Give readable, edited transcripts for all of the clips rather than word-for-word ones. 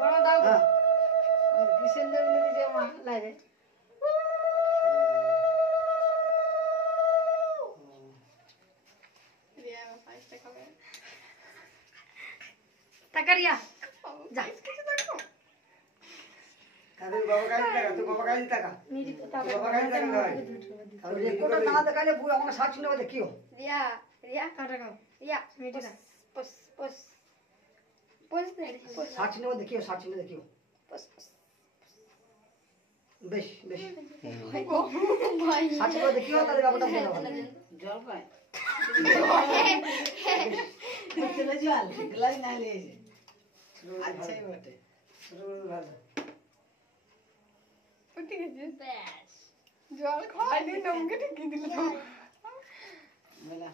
বড় দাও কিষেন দেব যে মা লাগে রিয়া 5 টাকা খাবে টাকা রিয়া যা কিছু দেখো কাদের বাবা কাছে টাকা তো বাবা কাছে টাকা মেরি টাকা বাবা কাছে টাকা দাও আর রেকর্ড না দেখালে পুরো আমরা 60 নেব দেখিও রিয়া রিয়া টাকা খাও রিয়া মেরি টাকা পস পস পস দে 60 নেব দেখিও 60 নেব দেখিও পস পস বেশ বেশ ভাই 60 নেব দেখিও তাহলে বাবাটা বলো জল পায় চলে জল গ্লাস না লিয়েছে আচ্ছাই বটে শুরু ভালো ঠিক আছে ব্যাস জল খাই দিন নমকে ঠিক দিল তো বলা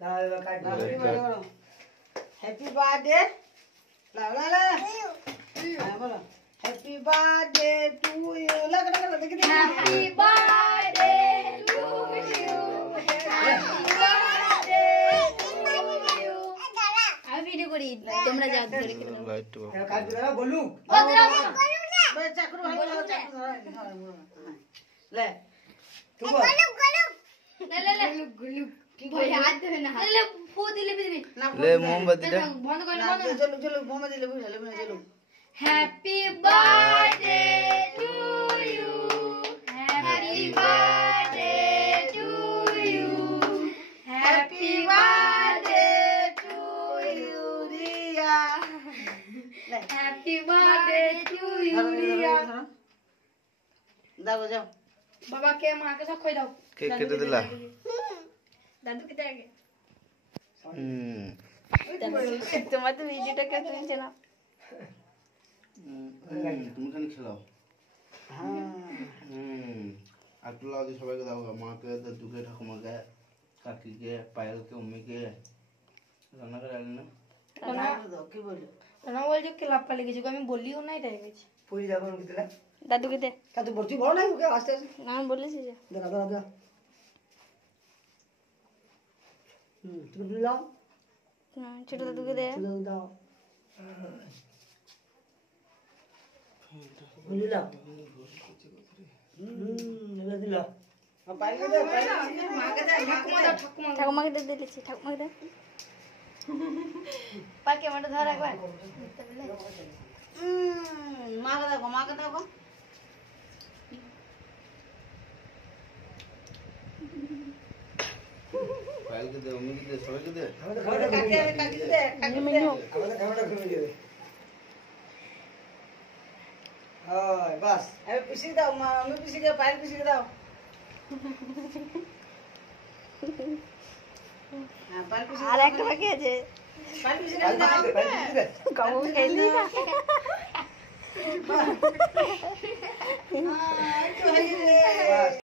দাও কাট বলো হ্যাপি বার্থডে লা লা লা হ্যাঁ বলো হ্যাপি বার্থডে টু ইউ লা লা লা দেখি happy birthday to you happy birthday to you আমি ভিডিও করি তোমরা যাও ধরে কি কাট দাও বলু ও দাও বলে চাকর ভালো চাকর লে তুই বল ले गुलू भाई हाथ धोए ना ले फू दिले बिजली ले मोमबत्ती ले बंद कर না চলো চলো বোমা দিলে বুঝালে না চলো happy birthday to you happy birthday to you happy birthday to you Riya happy birthday to you Riya দাও যাও बाबा के मां के सब खोई दाओ केक केटे दिला दादू कितने आ गए হুম तुम्हारा तो वीडियो का तुम चला তুমি কেন খেলাও একটু লাও দিয়ে সবাইকে দাও মাকে দাদুকে ঠাকুমাকে কাকিকে পায়েলকে উম্মিকে রান্না করে আনলে না দাও কি বলো ना बोल जो क्लब पर लेके जो मैं बोली हूं नहीं रह गई পুরি যাবো কি দিলা दादू कितने তা তুই বলছি বড় নাই ওকে আস্তে আস্তে ना बोले से দেখা দাও দাও তুমি দিলাও छोटा दादू कितने দাও দাও বুঝলাম এবার দিলাম পাইলে দে পাইলে মাকে দে ঠাকুমা কে দে দিছি ঠাকুমা কে দে পাকে মটা ধর একবার মাকে দেখো পায়েলকে দে উম্মিকে দে সবাইকে দে আমাদের খাওয়াটা কাকে ঘুমিয়ে কাকে দে আমাদের খাওয়াটা ঘুমিয়ে যাবে হয় বাস আমি পিসি দাও আমি পিসিকে পাইল পিসিকে দাও হ্যাঁ পাইল পিসি আর একটা বাকি আছে পাইল পিসিকে পাইল দাও দিবে, পাইল দিবে। কাউ খেলি না হ্যাঁ একটু হয়ে গেছে